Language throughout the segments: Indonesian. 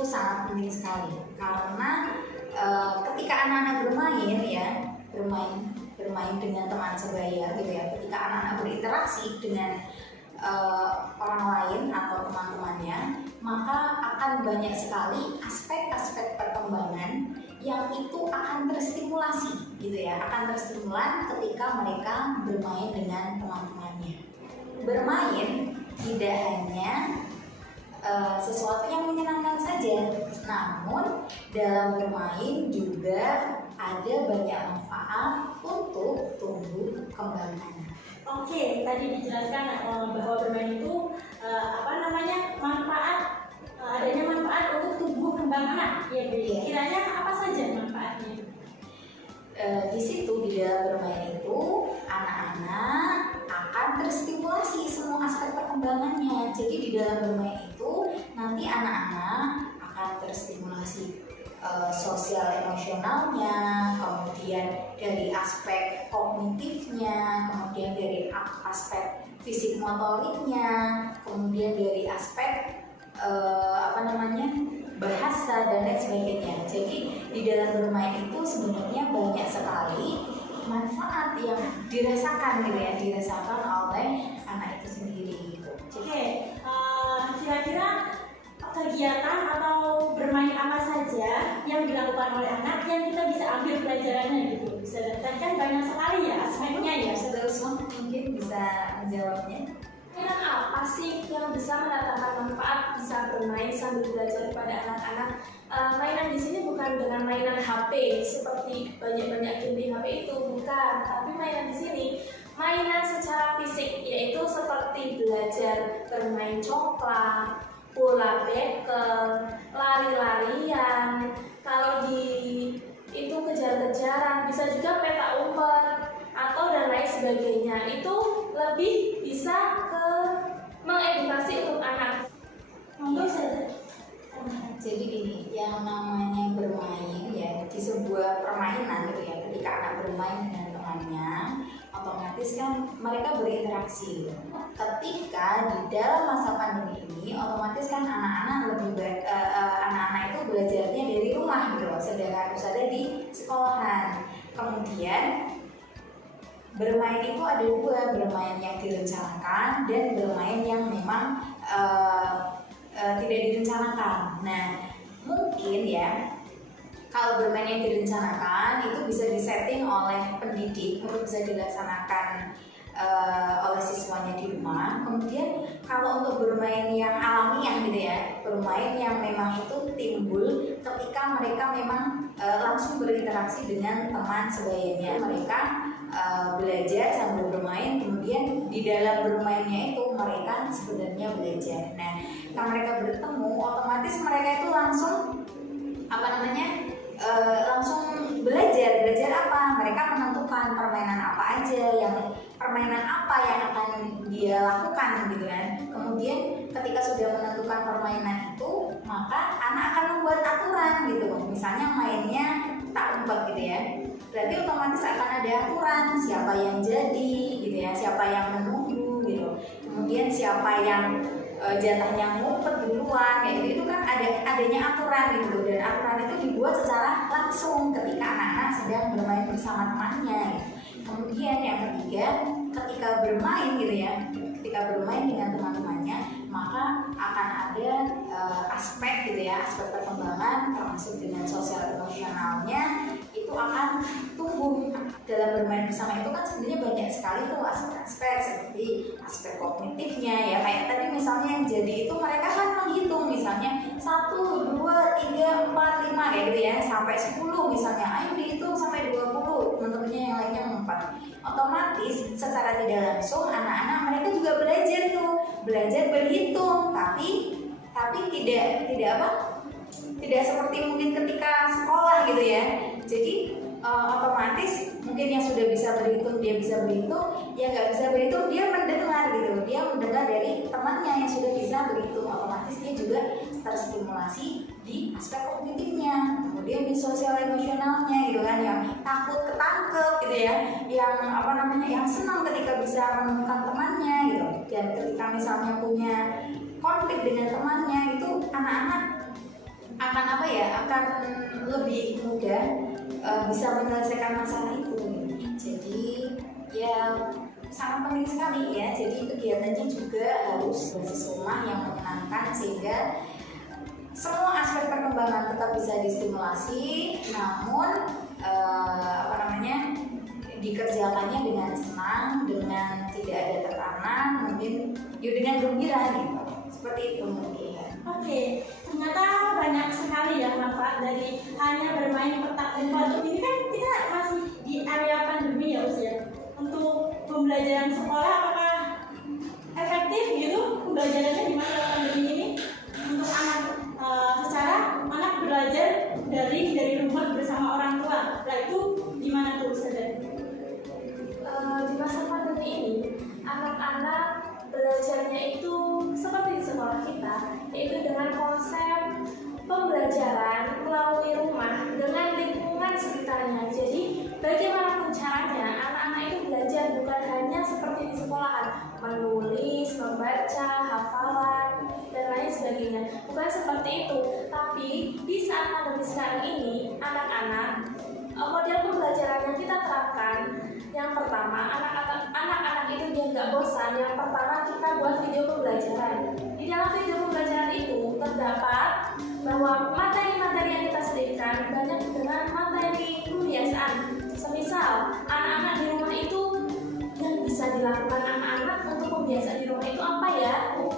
itu sangat penting sekali karena ketika anak-anak bermain ya, bermain dengan teman sebaya gitu ya, ketika anak-anak berinteraksi dengan orang lain atau teman-temannya, maka akan banyak sekali aspek-aspek perkembangan yang itu akan terstimulasi gitu ya, akan terstimulan ketika mereka bermain dengan teman-temannya. Bermain tidak hanya sesuatu yang menyenangkan saja, namun dalam bermain juga ada banyak manfaat untuk tumbuh kembang anak. Oke, tadi dijelaskan bahwa bermain itu adanya manfaat untuk tumbuh kembang anak. Ya, kiranya apa saja manfaatnya? Di situ di dalam bermain itu anak-anak akan terstimulasi semua aspek perkembangannya. Jadi di dalam bermain itu nanti anak-anak akan terstimulasi sosial emosionalnya, kemudian dari aspek kognitifnya, kemudian dari aspek fisik motoriknya, kemudian dari aspek bahasa dan lain sebagainya. Jadi di dalam bermain itu sebenarnya banyak sekali manfaat yang dirasakan gitu ya, dirasakan oleh anak itu sendiri gitu. Oke, kira-kira kegiatan atau bermain apa saja yang dilakukan oleh anak yang kita bisa ambil pelajarannya gitu? Bisa kan banyak sekali ya aspeknya ya. Terus mungkin bisa menjawabnya. Mainan apa sih yang bisa mendatangkan manfaat bisa bermain sambil belajar kepada anak-anak? Mainan di sini bukan dengan mainan HP seperti banyak-banyak game di HP itu, bukan. Tapi mainan di sini mainan secara fisik, yaitu seperti belajar bermain coklat, bola bekel, lari-larian. Kalau di itu kejar-kejaran, bisa juga peta umpet atau dan lain sebagainya. Itu lebih bisa ke mengedukasi untuk anak. Monggo saja. Jadi ini yang namanya bermain ya di sebuah permainan gitu ya, ketika anak bermain dengan temannya otomatis kan mereka berinteraksi. Ketika di dalam masa pandemi ini otomatis kan anak-anak itu belajarnya dari rumah gitu loh, sedangkan harus ada di sekolahan. Kemudian bermain itu ada dua, bermain yang direncanakan dan bermain yang memang tidak direncanakan. Nah, mungkin ya kalau bermain yang direncanakan itu bisa disetting oleh pendidik untuk bisa dilaksanakan oleh siswanya di rumah. Kemudian kalau untuk bermain yang alamiah gitu ya, bermain yang memang itu timbul ketika mereka memang langsung berinteraksi dengan teman sebayanya. Mereka belajar sambil bermain, kemudian di dalam bermainnya itu mereka sebenarnya belajar. Nah, kalau mereka bertemu, otomatis mereka itu langsung langsung belajar apa? Mereka menentukan permainan apa yang akan dia lakukan gitu kan. Kemudian ketika sudah menentukan permainan itu, maka anak akan membuat aturan gitu. Misalnya mainnya tak umpet gitu ya. Berarti otomatis akan ada aturan siapa yang jadi gitu ya, siapa yang menunggu gitu. Kemudian siapa yang jatahnya ngumpet duluan kayak gitu, itu kan adanya aturan gitu, dan aturan itu dibuat secara langsung ketika anak-anak sedang bermain bersama temannya gitu. Kemudian yang ketiga, ketika bermain gitu ya, ketika bermain dengan teman-temannya, maka akan ada aspek gitu ya, aspek perkembangan termasuk dengan sosial emosionalnya itu akan tumbuh. Dalam bermain bersama itu kan sebenarnya banyak sekali tuh aspek-aspek, seperti aspek kognitifnya ya, kayak tadi misalnya yang jadi itu mereka kan menghitung misalnya 1, 2, 3, 4, 5 kayak gitu ya, sampai 10 misalnya, ayo dihitung sampai 20, teman-temannya yang lainnya 4. Otomatis secara tidak langsung anak-anak mereka juga belajar berhitung, tapi tidak seperti mungkin ketika sekolah gitu ya. Jadi otomatis mungkin yang sudah bisa berhitung dia bisa berhitung, yang nggak bisa berhitung dia mendengar gitu, dia mendengar dari temannya yang sudah bisa berhitung, otomatis dia juga terstimulasi di aspek kognitifnya, kemudian di sosial emosionalnya gitu kan, yang takut ketangkep gitu ya, yang senang ketika bisa menemukan temannya gitu, dan ketika misalnya punya konflik dengan temannya itu anak-anak akan apa ya, akan lebih mudah bisa menyelesaikan masalah itu. Jadi ya sangat penting sekali ya. Jadi kegiatannya juga harus berbasis rumah yang menyenangkan sehingga semua aspek perkembangan tetap bisa distimulasi, namun dikerjakannya dengan senang, dengan tidak ada tekanan, mungkin dengan gembira gitu. Seperti itu mungkin. Oke, ternyata banyak sekali ya manfaat dari hanya bermain petak umpet. Ini kan kita masih di area pandemi ya usia. Untuk pembelajaran sekolah apakah efektif gitu pembelajarannya di masa pandemi ini untuk anak secara anak belajar dari rumah bersama orang tua. Nah itu gimana tuh Ustazah? Di masa pandemi ini anak-anak belajarnya itu seperti di sekolah kita, yaitu dengan konsep pembelajaran melalui rumah dengan lingkungan sekitarnya. Jadi bagaimanapun caranya anak-anak itu belajar bukan hanya seperti di sekolahan, menulis, membaca, hafalan dan lain sebagainya. Bukan seperti itu, tapi di saat pandemi sekarang ini anak-anak model pembelajaran yang kita terapkan, yang pertama anak-anak itu dia nggak bosan. Yang pertama kita buat video pembelajaran. Di dalam video pembelajaran itu terdapat bahwa materi-materi yang kita sediakan banyak dengan materi pembiasaan. Semisal anak-anak di rumah itu yang bisa dilakukan anak-anak untuk pembiasaan di rumah itu apa ya?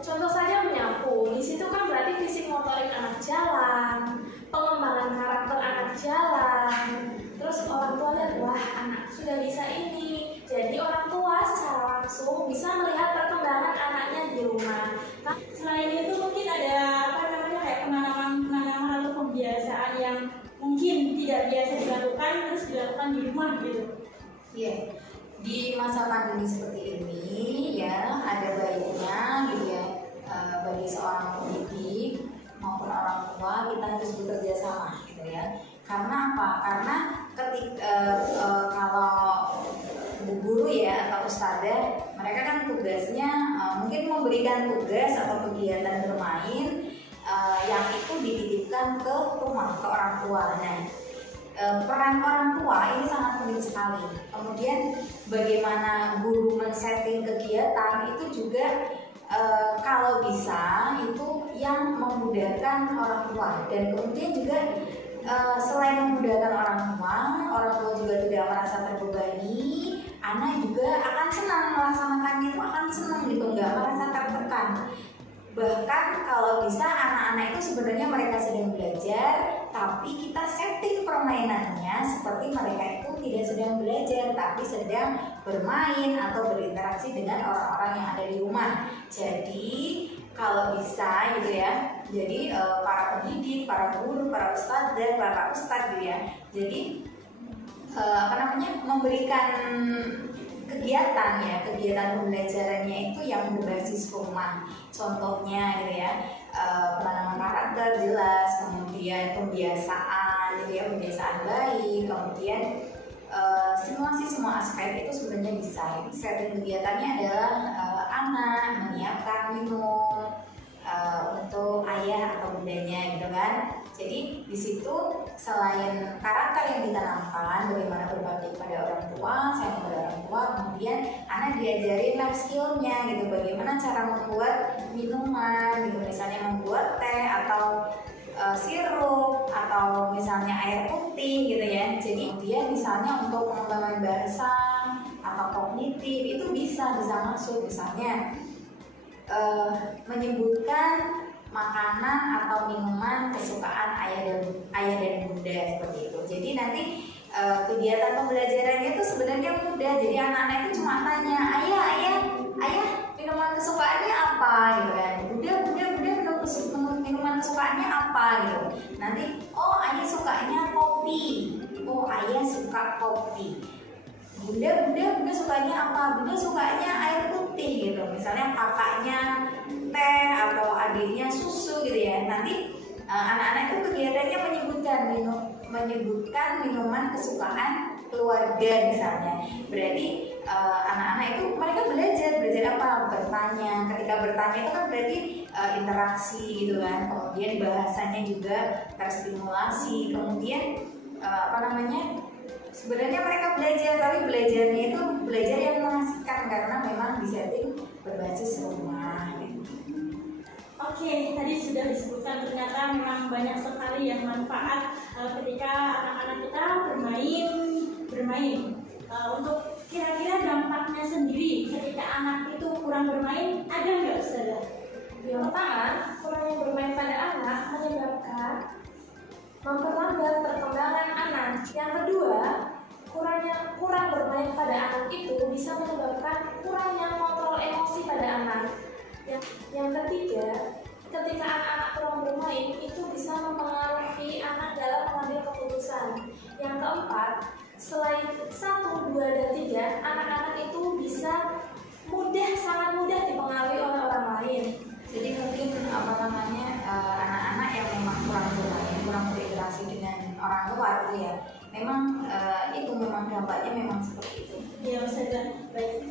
Contoh saja menyapu. Di situ kan berarti fisik motorik anak jalan, pengembangan karakter anak jalan. Terus orang tua lihat, wah anak sudah bisa ini. Jadi orang tua secara langsung bisa melihat perkembangan anaknya di rumah. Nah, selain itu mungkin ada kayak penanaman atau pembiasaan yang mungkin tidak biasa dilakukan terus dilakukan di rumah gitu. Iya. Di masa pandemi seperti ini ya ada baiknya gitu ya, bagi seorang pendidik maupun orang tua kita harus bekerja sama gitu ya. Karena apa? Karena ketika kalau bu guru ya atau ustadzah, mereka kan tugasnya mungkin memberikan tugas atau kegiatan bermain yang itu dititipkan ke rumah, ke orang tua. Nah, peran orang tua ini sangat penting sekali. Kemudian bagaimana guru men-setting kegiatan itu juga kalau bisa itu yang memudahkan orang tua. Dan kemudian juga selain memudahkan orang tua juga tidak merasa terbebani, anak juga akan senang melaksanakannya, itu akan senang gitu, nggak merasa tertekan. Bahkan kalau bisa anak-anak itu sebenarnya mereka sedang belajar, tapi kita setting permainannya seperti mereka itu tidak sedang belajar, tapi sedang bermain atau berinteraksi dengan orang-orang yang ada di rumah. Jadi kalau bisa gitu ya, jadi para pendidik, para guru, para ustadz gitu ya, jadi memberikan kegiatan pembelajarannya itu yang berbasis rumah. Contohnya gitu ya, penanaman karakter jelas, kemudian pembiasaan gitu ya, pembiasaan baik, kemudian semua aspek itu sebenarnya bisa. Setting kegiatannya adalah anak menyiapkan minum untuk ayah atau bundanya gitu kan. Jadi di situ selain karakter yang ditanamkan, bagaimana berbakti kepada orang tua, sayang kepada orang tua, kemudian anak diajarin life skillnya gitu, bagaimana cara membuat minuman gitu, misalnya membuat teh atau sirup atau misalnya air putih gitu ya. Jadi dia misalnya untuk pengembangan bahasa atau kognitif itu bisa masuk, misalnya menyebutkan makanan atau minuman kesukaan ayah dan bunda seperti itu. Jadi nanti kegiatan pembelajarannya itu sebenarnya mudah. Jadi anak-anak itu cuma tanya, ayah minuman kesukaannya apa gitu kan. Bunda minuman kesukaannya apa gitu. Nanti oh ayah sukanya kopi. Oh ayah suka kopi. Bunda sukanya apa? Bunda sukanya air putih gitu. Misalnya kakaknya teh atau adiknya susu gitu ya. Nanti anak-anak itu kegiatannya menyebutkan minuman kesukaan keluarga misalnya. Berarti anak-anak itu mereka belajar apa? Bertanya. Ketika bertanya itu kan berarti interaksi gitu kan. Kemudian bahasanya juga terstimulasi. Kemudian sebenarnya mereka belajar, tapi belajarnya itu belajar yang mengasihkan karena memang disetting berbasis rumah. Oke, tadi sudah disebutkan ternyata memang banyak sekali yang manfaat ketika anak-anak kita bermain. Untuk kira-kira dampaknya sendiri ketika anak itu kurang bermain, ada nggak Ustazah? Yang pertama, kurangnya bermain pada anak menyebabkan memperlambat perkembangan anak. Yang kedua, kurang bermain pada anak itu bisa menyebabkan kurangnya kontrol emosi pada anak. Yang ketiga, ketika anak-anak kurang bermain itu bisa mempengaruhi anak dalam mengambil keputusan. Yang keempat, selain 1, 2, dan 3, anak-anak itu bisa sangat mudah dipengaruhi oleh orang lain. Jadi mungkin anak-anak yang memang kurang bermain, kurang berinteraksi dengan orang tua gitu ya. Memang dampaknya memang seperti itu. Ya Ustazah, baik.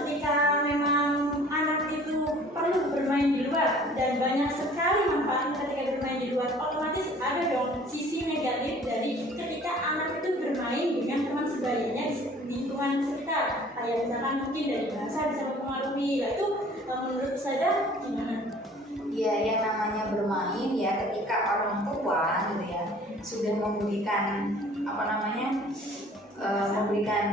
Ketika memang anak itu perlu bermain di luar dan banyak sekali manfaat ketika bermain di luar, otomatis ada dong sisi negatif dari ketika anak itu bermain dengan teman sebayanya di lingkungan sekitar. Kayak misalkan mungkin dari bahasa bisa mempengaruhi. Nah, itu menurut Ustazah gimana? Ya, yang namanya bermain ya ketika orang tua gitu ya sudah memberikan memberikan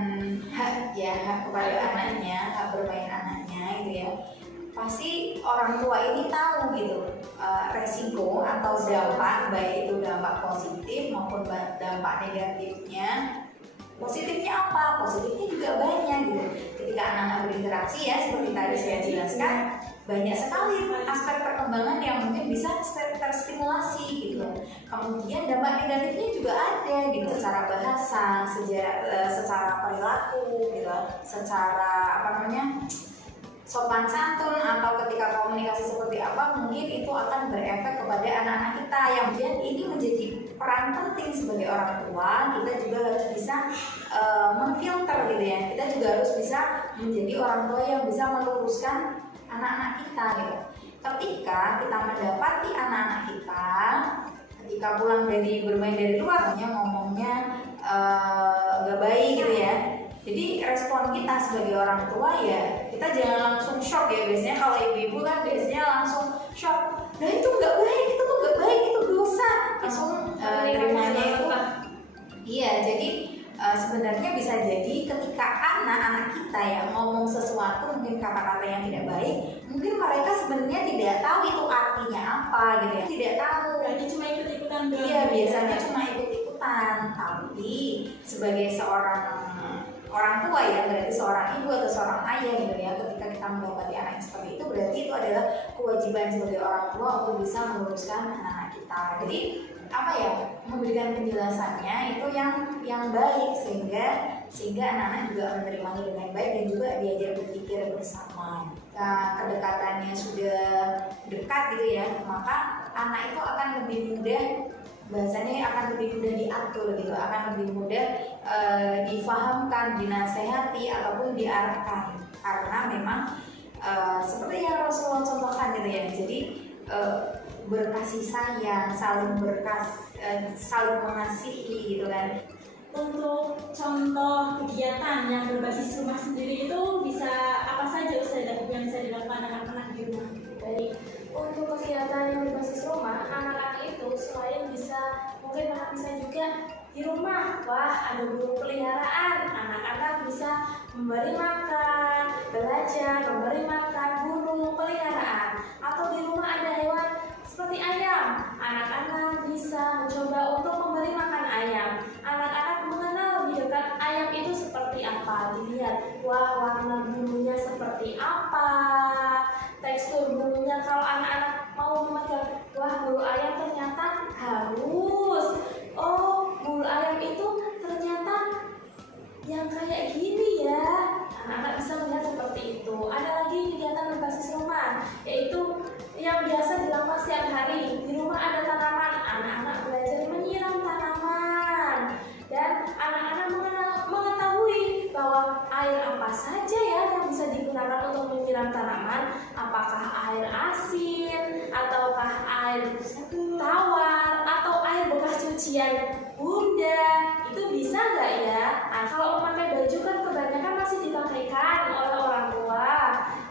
hak kepada anaknya, hak bermain anaknya gitu ya. Pasti orang tua ini tahu gitu resiko atau dampak, baik itu dampak positif maupun dampak negatifnya. Positifnya apa? Positifnya juga banyak gitu. Ketika anak-anak berinteraksi ya seperti tadi saya jelaskan, banyak sekali aspek perkembangan yang mungkin bisa terstimulasi gitu. Kemudian dampak negatifnya juga ada gitu, secara bahasa, secara perilaku gitu, secara sopan santun atau ketika komunikasi seperti apa, mungkin itu akan berefek kepada anak-anak kita. Yang kemudian ini menjadi peran penting sebagai orang tua. Kita juga harus bisa memfilter gitu ya. Kita juga harus bisa menjadi orang tua yang bisa meluruskan anak-anak kita gitu. Ketika kita mendapati anak-anak kita ketika pulang bermain dari luar, ngomongnya nggak baik gitu ya. Jadi respon kita sebagai orang tua ya kita jangan langsung shock ya. Biasanya kalau ibu-ibu kan biasanya langsung shock. Nah itu nggak baik, itu tuh nggak baik, itu dosa. Langsung terimanya itu. Iya, jadi sebenarnya bisa jadi ketika anak-anak kita yang ngomong sesuatu mungkin kata-kata yang tidak baik, mungkin mereka sebenarnya tidak tahu itu artinya apa gitu ya. Tidak tahu. Berarti cuma ikut-ikutan doang. Iya, biasanya cuma ikut-ikutan. Tapi sebagai seorang orang tua ya, berarti seorang ibu atau seorang ayah gitu ya, ketika kita mendapati anak seperti itu, berarti itu adalah kewajiban sebagai orang tua untuk bisa meluruskan anak-anak kita. Jadi memberikan penjelasannya itu yang baik sehingga anak-anak juga menerimanya dengan baik dan juga diajar berpikir bersama. Nah, kedekatannya sudah dekat gitu ya, maka anak itu akan lebih mudah, bahasanya akan lebih mudah diatur gitu, akan lebih mudah difahamkan, dinasehati ataupun diarahkan, karena memang seperti yang Rasulullah contohkan gitu ya. Jadi berkasih sayang, saling mengasihi gitu kan. Untuk contoh kegiatan yang berbasis rumah sendiri itu bisa apa saja Ustazah yang bisa dilakukan anak-anak di rumah? Baik, untuk kegiatan yang berbasis rumah, anak-anak itu selain mungkin anak bisa juga di rumah, ada burung peliharaan, anak-anak bisa memberi makan, belajar memberi makan burung peliharaan. Atau di rumah ada hewan seperti ayam, anak-anak bisa mencoba untuk memberi makan ayam. Anak-anak mengenal lebih dekat ayam itu seperti apa, dilihat warna bulunya seperti apa, tekstur bulunya. Kalau anak-anak mau memegang, bulu ayam ternyata halus, bulu ayam itu ternyata yang kayak gini ya. Anak-anak bisa melihat seperti itu. Ada lagi kegiatan berbasis rumah, yaitu yang biasa dilakukan setiap hari. Di rumah ada tanaman, anak-anak belajar menyiram tanaman, dan anak-anak mengetahui bahwa air apa digunakan untuk menyiram tanaman, apakah air asin, ataukah air tawar, atau air bekas cucian bunda, itu bisa nggak ya? Nah, kalau memakai baju kan kebanyakan masih dipakaikan oleh orang tua.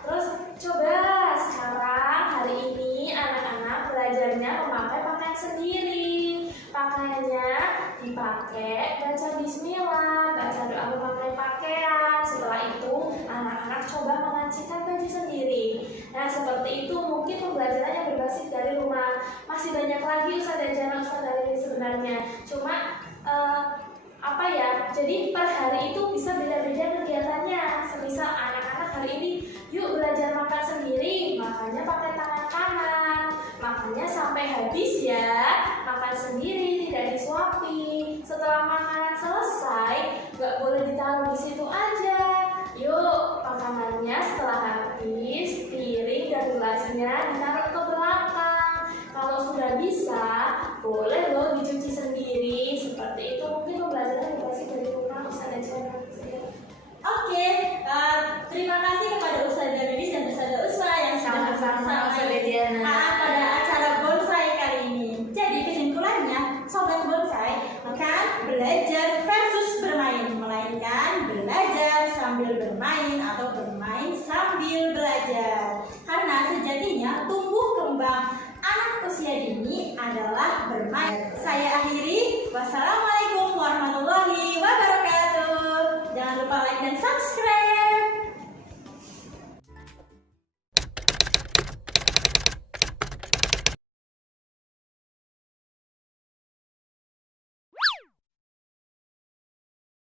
Terus coba sekarang hari ini anak-anak belajarnya memakai pakaian sendiri. Pakaiannya dipakai baca bismillah, baca doa memakai pakaian. Setelah itu anak-anak coba merancangkan baju sendiri. Nah, seperti itu mungkin pembelajaran yang berbasis dari rumah. Masih banyak lagi Ustazah Jana, Ustazah Lili sebenarnya. Cuma apa ya? Jadi per hari itu bisa beda-beda kegiatannya. Semisal anak-anak hari ini yuk belajar makan sendiri, makannya pakai tangan kanan, makannya sampai habis ya, makan sendiri tidak disuapi. Setelah makanan selesai, nggak boleh ditaruh di situ aja. Yuk makanannya setelah habis, piring dan gelasnya ditaruh ke belakang. Kalau sudah bisa, boleh loh dicuci sendiri. Seperti itu mungkin pembelajaran yang dari rumah Ustazah Jana. Oke, terima kasih kepada Ustazah Bibis dan Ustazah Usma yang sudah bersama pada acara bonsai kali ini. Jadi kesimpulannya, sobat bonsai bukan belajar versus bermain, melainkan belajar sambil bermain atau bermain sambil belajar. Karena sejatinya tumbuh kembang anak usia dini adalah bermain. Saya akhiri